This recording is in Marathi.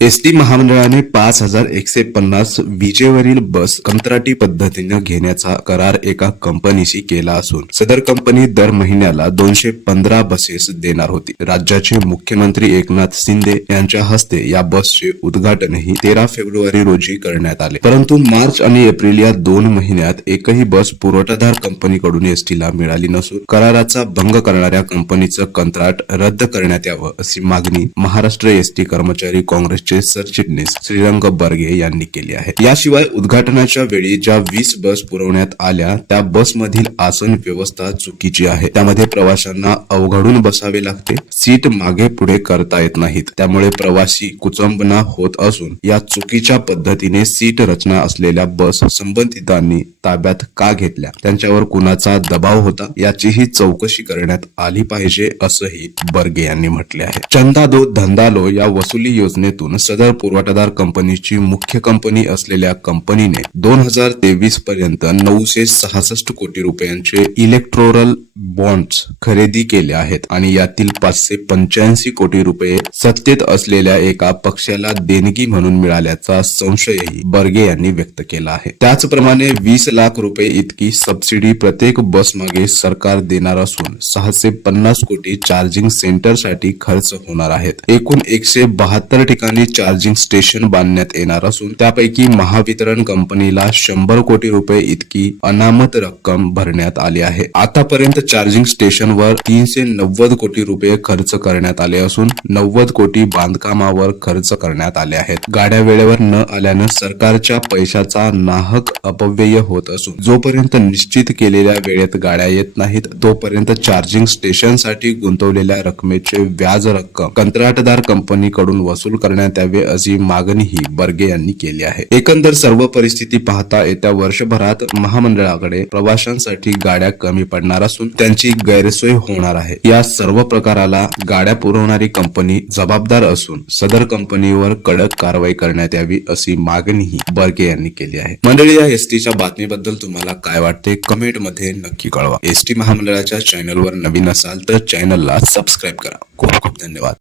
एस टी महामंडळाने पाच हजार एकशे पन्नास विजेवरील बस कंत्राटी पद्धतीने घेण्याचा करार एका कंपनीशी केला असून सदर कंपनी दर महिन्याला दोनशे पंधरा बसेस देणार होती. राज्याचे मुख्यमंत्री एकनाथ शिंदे यांच्या हस्ते या बसचे उद्घाटनही तेरा फेब्रुवारी रोजी करण्यात आले. परंतु मार्च आणि एप्रिल या दोन महिन्यात एकही बस पुरवठादार कंपनीकडून एसटीला मिळाली नसून कराराचा भंग करणाऱ्या कंपनीचं कंत्राट रद्द करण्यात यावं अशी मागणी महाराष्ट्र एस टी कर्मचारी काँग्रेसचे सरचिटणीस श्रीरंग बर्गे यांनी केली आहे याशिवाय उद्घाटनाच्या वेळी ज्या वीस बस पुरवण्यात आल्या त्या बसमधील आसन व्यवस्था चुकीची आहे. त्यामध्ये प्रवाशांना अवघडून बसावे लागते. सीट मागे पुढे करता येत नाहीत. त्यामुळे प्रवासी कुचंबना होत असून या चुकीच्या पद्धतीने सीट रचना असलेल्या बस संबंधितांनी ताब्यात का घेतल्या? त्यांच्यावर कुणाचा दबाव होता? याचीही चौकशी करण्यात आली पाहिजे असंही बर्गे यांनी म्हटले आहे. चंदा दो धंदा लो या वसुली योजनेतून सदर पुरवठादार कंपनीची मुख्य कंपनी असलेल्या कंपनीने दोन हजार तेवीस पर्यंत नऊशे सहासष्ट कोटी रुपयांचे इलेक्ट्रोरल बॉन्ड्स खरेदी केले आहेत आणि यातील पाचशे पंच्याऐंशी कोटी रुपये सत्तेत असलेल्या एका पक्षाला देणगी म्हणून मिळाल्याचा संशयही बर्गे यांनी व्यक्त केला आहे. त्याचप्रमाणे वीस लाख रुपये इतकी सबसिडी प्रत्येक बस मागे सरकार देणार असून सहाशे पन्नास कोटी चार्जिंग सेंटरसाठी खर्च होणार आहेत. एकूण एकशे बहात्तर ठिकाणी चार्जिंग स्टेशन बांधण्यात येणार असून त्यापैकी महावितरण कंपनीला शंभर कोटी रुपये इतकी अनामत रक्कम भरण्यात आली आहे. आतापर्यंत चार्जिंग स्टेशनवर तीनशे नव्वद कोटी रुपये खर्च करण्यात आले असून नव्वद कोटी बांधकामावर खर्च करण्यात आले आहेत. गाड्या वेळेवर न आल्यानं सरकारच्या पैशाचा नाहक अपव्यय होत असून जोपर्यंत निश्चित केलेल्या वेळेत गाड्या येत नाहीत तोपर्यंत चार्जिंग स्टेशनसाठी गुंतवलेल्या रकमेचे व्याज रक्कम कंत्राटदार कंपनीकडून वसूल करण्यात द्यावे अशी मागणीही बर्गे यांनी केली आहे. एकंदर सर्व परिस्थिती पाहता येत्या वर्षभरात महामंडळाकडे प्रवाशांसाठी गाड्या कमी पडणार असून त्यांची गैरसोय होणार आहे. या सर्व प्रकाराला गाड्या पुरवणारी कंपनी जबाबदार असून सदर कंपनीवर कडक कारवाई करण्यात यावी अशी मागणीही बर्गे यांनी केली आहे. मंडळी या एसटीच्या बातमीबद्दल तुम्हाला काय वाटते? कमेंटमध्ये नक्की कळवा. एसटी महामंडळाच्या चॅनलवर नवीन असाल तर चॅनलला सबस्क्राईब करा. खूप खूप धन्यवाद.